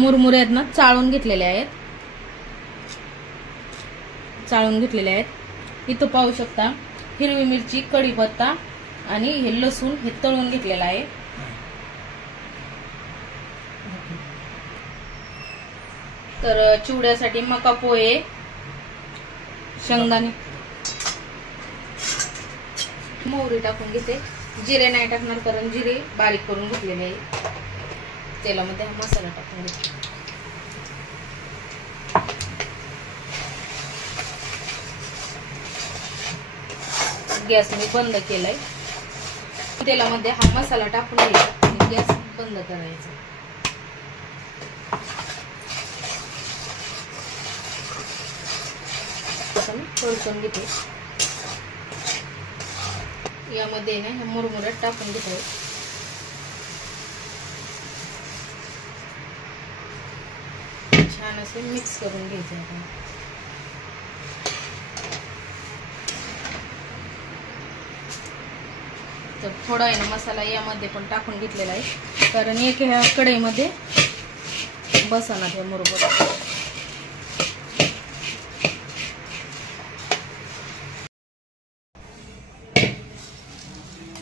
मुरमुरे आहेत ना चाळून घेतलेले आहेत, इथं पाहू शकता हिरवी मिरची, कढीपत्ता आणि हे लसूण हे तळून घेतलेलं आहे। तर चिवड्यासाठी मका पोहे, शेंगदाणे, मोहरी टाकून घेते, जिरे नाही टाकणार कारण जिरे बारीक करून घेतलेले आहे। तेलामध्ये हा मसाला टाकून घेते। गॅस मी बंद केलाय। तेलामध्ये हा मसाला टाकून घ्यायचा आणि गॅस बंद करायचा। परतून घेते। यामध्ये ना हे मुरमुरे टाकून घेते। छान असे मिक्स करून घ्यायचे आपण। तर थोडा आहे ना मसाला यामध्ये पण टाकून घेतलेला आहे कारण एक ह्या कढईमध्ये बसणार हे मुरमुरे।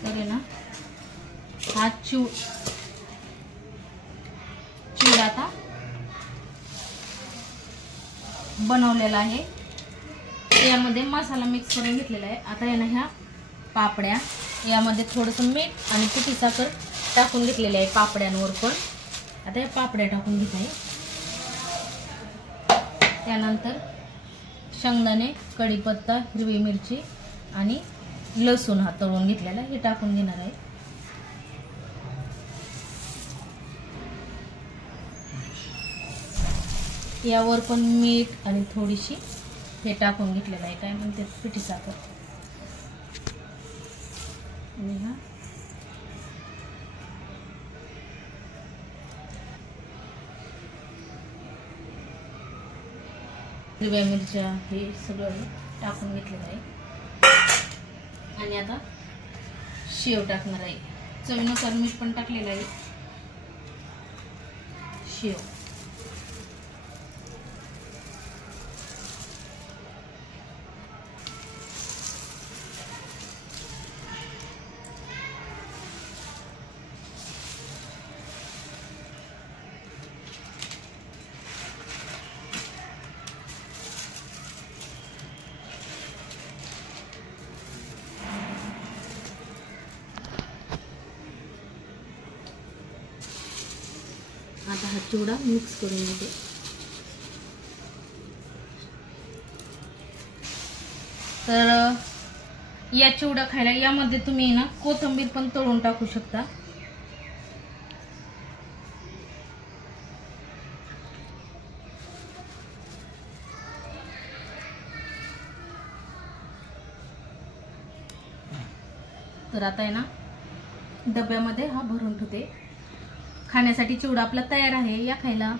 तर आहे ना हा चिवडा आता बनवलेला आहे। यामध्ये मसाला मिक्स करून घेतलेला आहे। आता आहे ना ह्या पापड्या, यामध्ये थोडंसं मीठ आणि पिठी साखर टाकून घेतलेले आहे पापड्यांवर पण। आता या पापड्या टाकून घेत आहे। त्यानंतर शेंगदाणे, कढीपत्ता, हिरवी मिरची आणि लसूण हा तळून घेतलेला हे टाकून घेणार आहे। यावर पण मीठ आणि थोडीशी हे टाकून घेतलेलं आहे, काय म्हणते पिठी साखर। आणि हा हिरव्या मिरच्या हे सगळं टाकून घेतलेलं आहे। आणि आता शेव टाकणार आहे, चवीनुसार मीठ पण टाकलेलं आहे। शेव आता हा चिवडा मिक्स करून घेते। तर या चिवडा खायला यामध्ये तुम्ही ना कोथिंबीर पण तळून टाकू शकता। तर आता आहे ना डब्यामध्ये हा भरून ठेवते। खाण्यासाठी चिवडा आपला तयार आहे, या खायला।